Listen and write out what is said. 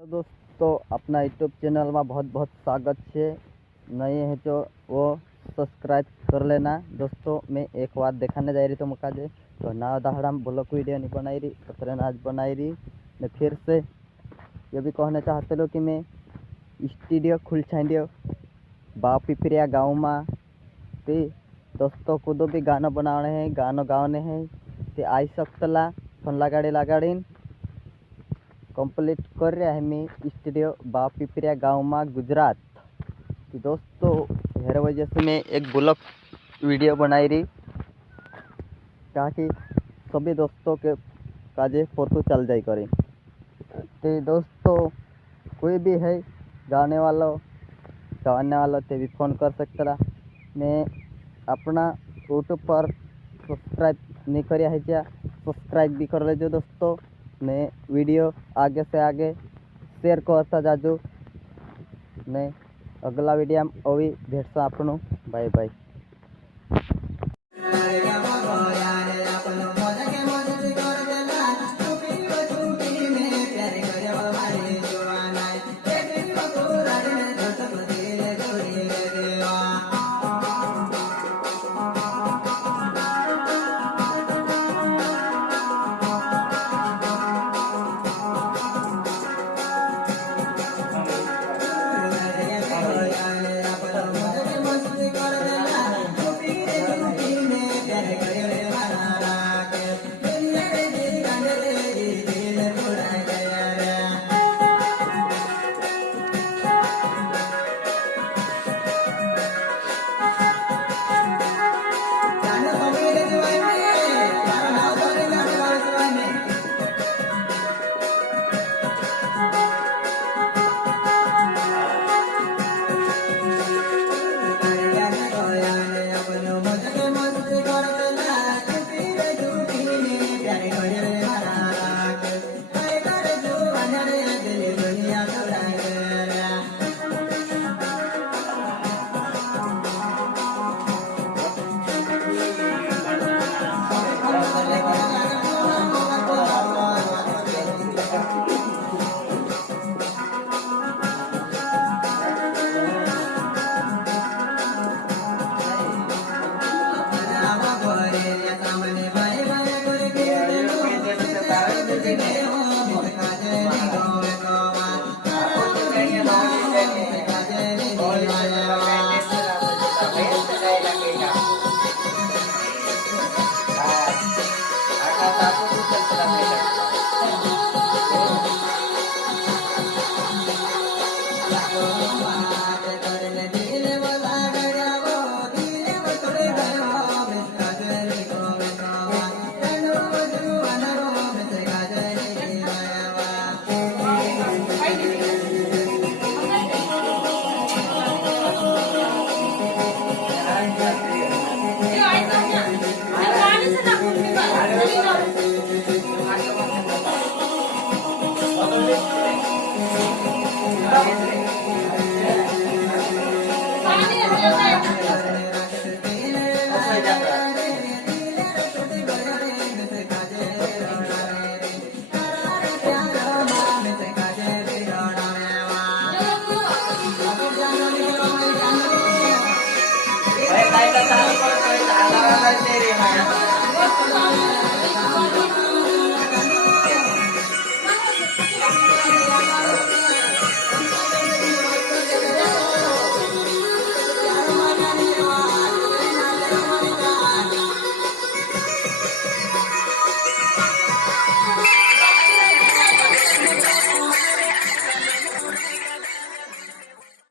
तो दोस्तों अपना यूट्यूब चैनल में बहुत बहुत स्वागत है। नए हैं जो वो सब्सक्राइब कर लेना। दोस्तों मैं एक बात दिखाने जा रही तो मुझे तो ना दाहड़ा ब्लॉग वीडियो नहीं बनाई रही तो फिर आज बनाई रही। मैं फिर से ये भी कहना चाहते लो कि मैं स्टूडियो खुल छाइडियो बाप पिपरिया गाँव में ते दोस्तों खुद भी गाना बनाने हैं गाना गाने हैं ते आई सकतला फोन लगाड़ी कंप्लीट कर रहा है मैं स्टूडियो बाप पिपरिया गाँव में गुजरात। तो दोस्तों हर वजह से मैं एक ब्लॉग वीडियो बनाई रही ताकि सभी दोस्तों के काजे फोटो चल जाए करें। तो दोस्तों कोई भी है गाने वालों से भी फ़ोन कर सकता रहा। मैं अपना यूट्यूब पर सब्सक्राइब नहीं कर है क्या सब्सक्राइब भी कर लेजो दोस्तों। मैं वीडियो आगे से आगे शेयर करता जाजो। मैं अगला वीडियो में अभी भेटसा आपनो बाय बाय। Tayo sa